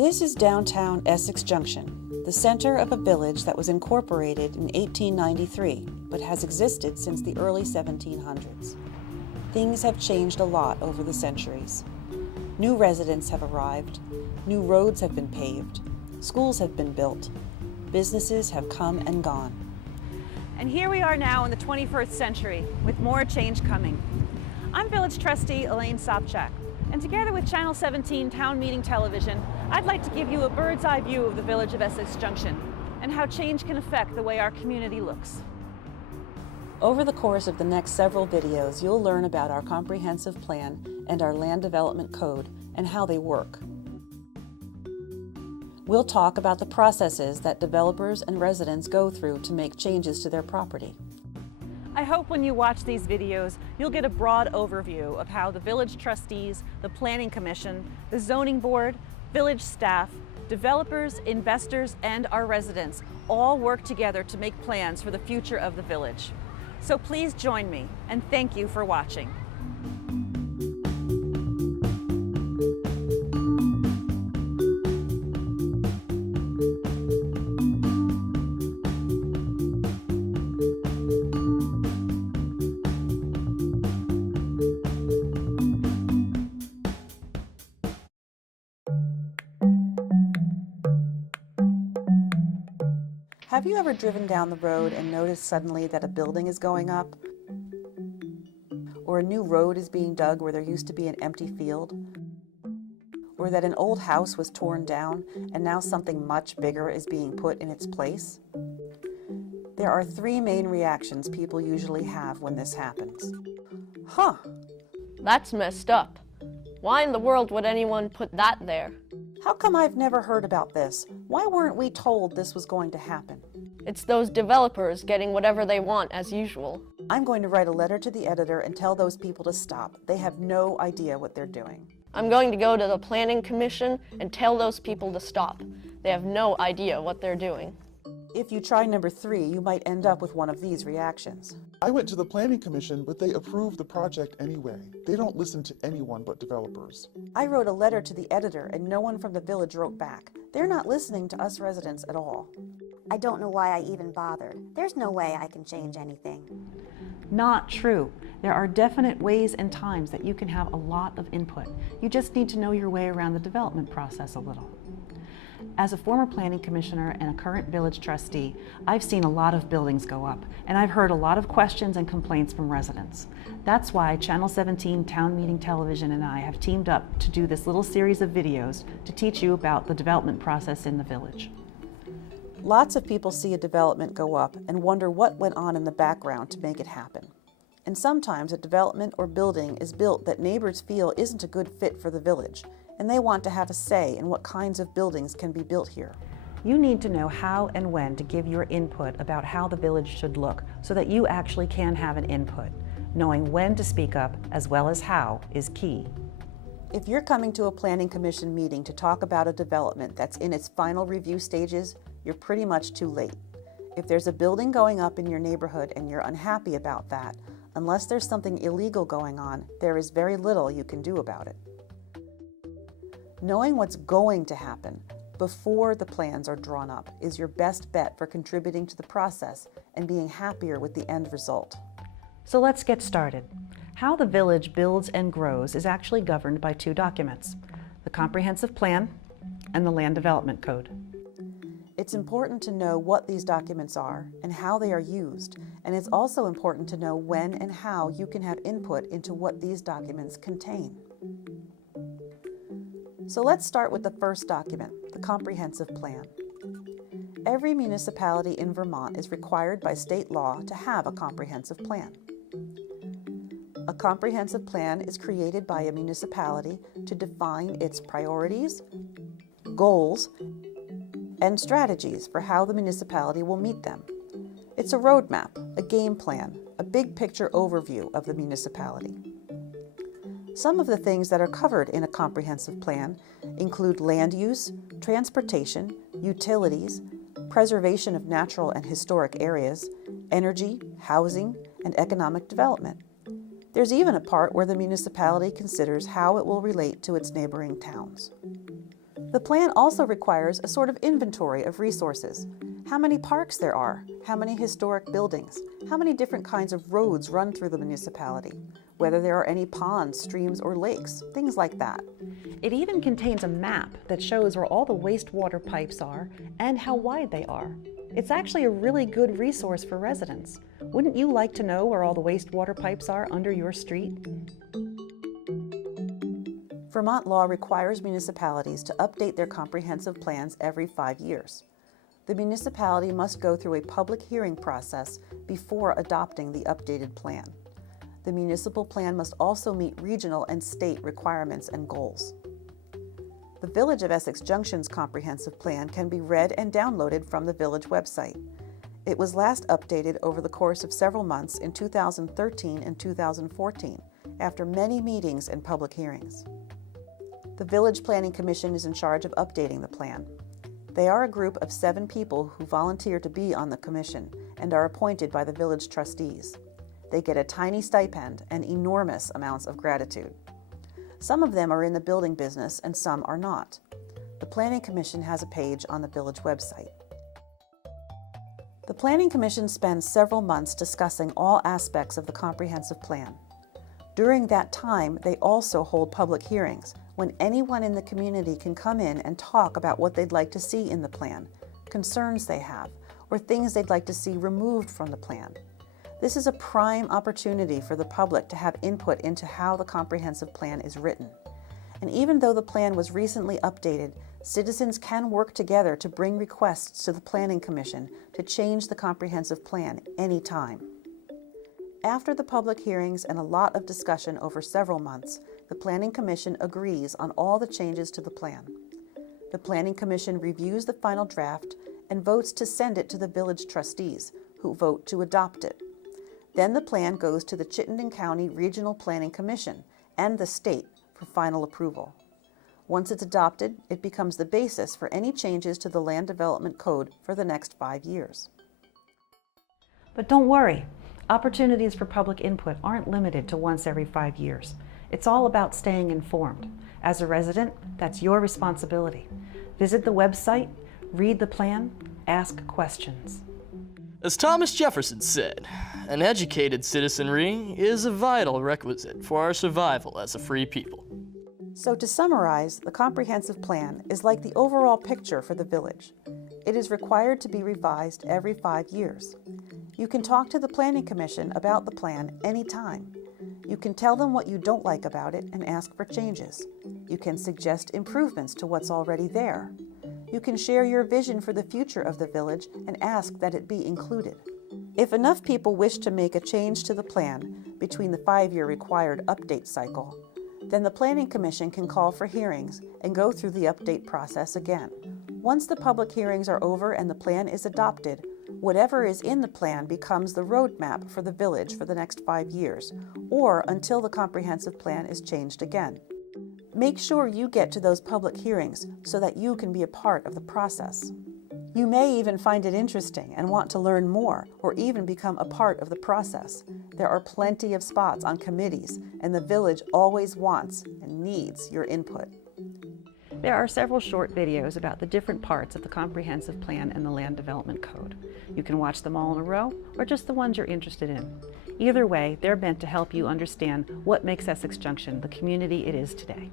This is downtown Essex Junction, the center of a village that was incorporated in 1893, but has existed since the early 1700s. Things have changed a lot over the centuries. New residents have arrived, new roads have been paved, schools have been built, businesses have come and gone. And here we are now in the 21st century, with more change coming. I'm Village Trustee Elaine Sobczak, and together with Channel 17 Town Meeting Television, I'd like to give you a bird's eye view of the village of Essex Junction and how change can affect the way our community looks. Over the course of the next several videos, you'll learn about our comprehensive plan and our land development code and how they work. We'll talk about the processes that developers and residents go through to make changes to their property. I hope when you watch these videos, you'll get a broad overview of how the village trustees, the planning commission, the zoning board, village staff, developers, investors, and our residents all work together to make plans for the future of the village. So please join me, and thank you for watching. Have you ever driven down the road and noticed suddenly that a building is going up? Or a new road is being dug where there used to be an empty field? Or that an old house was torn down and now something much bigger is being put in its place? There are three main reactions people usually have when this happens. Huh! That's messed up. Why in the world would anyone put that there? How come I've never heard about this? Why weren't we told this was going to happen? It's those developers getting whatever they want as usual. I'm going to write a letter to the editor and tell those people to stop. They have no idea what they're doing. I'm going to go to the planning commission and tell those people to stop. They have no idea what they're doing. If you try number 3, you might end up with one of these reactions. I went to the planning commission, but they approved the project anyway. They don't listen to anyone but developers. I wrote a letter to the editor and no one from the village wrote back. They're not listening to us residents at all. I don't know why I even bothered. There's no way I can change anything. Not true. There are definite ways and times that you can have a lot of input. You just need to know your way around the development process a little. As a former planning commissioner and a current village trustee, I've seen a lot of buildings go up, and I've heard a lot of questions and complaints from residents. That's why Channel 17 Town Meeting Television and I have teamed up to do this little series of videos to teach you about the development process in the village. Lots of people see a development go up and wonder what went on in the background to make it happen. And sometimes a development or building is built that neighbors feel isn't a good fit for the village, and they want to have a say in what kinds of buildings can be built here. You need to know how and when to give your input about how the village should look so that you actually can have an input. Knowing when to speak up as well as how is key. If you're coming to a planning commission meeting to talk about a development that's in its final review stages, you're pretty much too late. If there's a building going up in your neighborhood and you're unhappy about that, unless there's something illegal going on, there is very little you can do about it. Knowing what's going to happen before the plans are drawn up is your best bet for contributing to the process and being happier with the end result. So let's get started. How the village builds and grows is actually governed by two documents, the Comprehensive Plan and the Land Development Code. It's important to know what these documents are and how they are used, and it's also important to know when and how you can have input into what these documents contain. So let's start with the first document, the Comprehensive Plan. Every municipality in Vermont is required by state law to have a comprehensive plan. A comprehensive plan is created by a municipality to define its priorities, goals, and strategies for how the municipality will meet them. It's a roadmap, a game plan, a big picture overview of the municipality. Some of the things that are covered in a comprehensive plan include land use, transportation, utilities, preservation of natural and historic areas, energy, housing, and economic development. There's even a part where the municipality considers how it will relate to its neighboring towns. The plan also requires a sort of inventory of resources. How many parks there are, how many historic buildings, how many different kinds of roads run through the municipality, whether there are any ponds, streams, or lakes, things like that. It even contains a map that shows where all the wastewater pipes are and how wide they are. It's actually a really good resource for residents. Wouldn't you like to know where all the wastewater pipes are under your street? Vermont law requires municipalities to update their comprehensive plans every 5 years. The municipality must go through a public hearing process before adopting the updated plan. The municipal plan must also meet regional and state requirements and goals. The Village of Essex Junction's comprehensive plan can be read and downloaded from the village website. It was last updated over the course of several months in 2013 and 2014, after many meetings and public hearings. The Village Planning Commission is in charge of updating the plan. They are a group of 7 people who volunteer to be on the commission and are appointed by the village trustees. They get a tiny stipend and enormous amounts of gratitude. Some of them are in the building business and some are not. The Planning Commission has a page on the village website. The Planning Commission spends several months discussing all aspects of the comprehensive plan. During that time, they also hold public hearings when anyone in the community can come in and talk about what they'd like to see in the plan, concerns they have, or things they'd like to see removed from the plan. This is a prime opportunity for the public to have input into how the comprehensive plan is written. And even though the plan was recently updated, citizens can work together to bring requests to the Planning Commission to change the comprehensive plan anytime. After the public hearings and a lot of discussion over several months, the Planning Commission agrees on all the changes to the plan. The Planning Commission reviews the final draft and votes to send it to the village trustees, who vote to adopt it. Then the plan goes to the Chittenden County Regional Planning Commission and the state for final approval. Once it's adopted, it becomes the basis for any changes to the Land Development Code for the next 5 years. But don't worry, opportunities for public input aren't limited to once every 5 years. It's all about staying informed. As a resident, that's your responsibility. Visit the website, read the plan, ask questions. As Thomas Jefferson said, an educated citizenry is a vital requisite for our survival as a free people. So to summarize, the comprehensive plan is like the overall picture for the village. It is required to be revised every 5 years. You can talk to the Planning Commission about the plan anytime. You can tell them what you don't like about it and ask for changes. You can suggest improvements to what's already there. You can share your vision for the future of the village and ask that it be included. If enough people wish to make a change to the plan between the 5-year required update cycle, then the Planning Commission can call for hearings and go through the update process again. Once the public hearings are over and the plan is adopted, whatever is in the plan becomes the roadmap for the village for the next 5 years, or until the comprehensive plan is changed again. Make sure you get to those public hearings so that you can be a part of the process. You may even find it interesting and want to learn more, or even become a part of the process. There are plenty of spots on committees, and the village always wants and needs your input. There are several short videos about the different parts of the comprehensive plan and the Land Development Code. You can watch them all in a row, or just the ones you're interested in. Either way, they're meant to help you understand what makes Essex Junction the community it is today.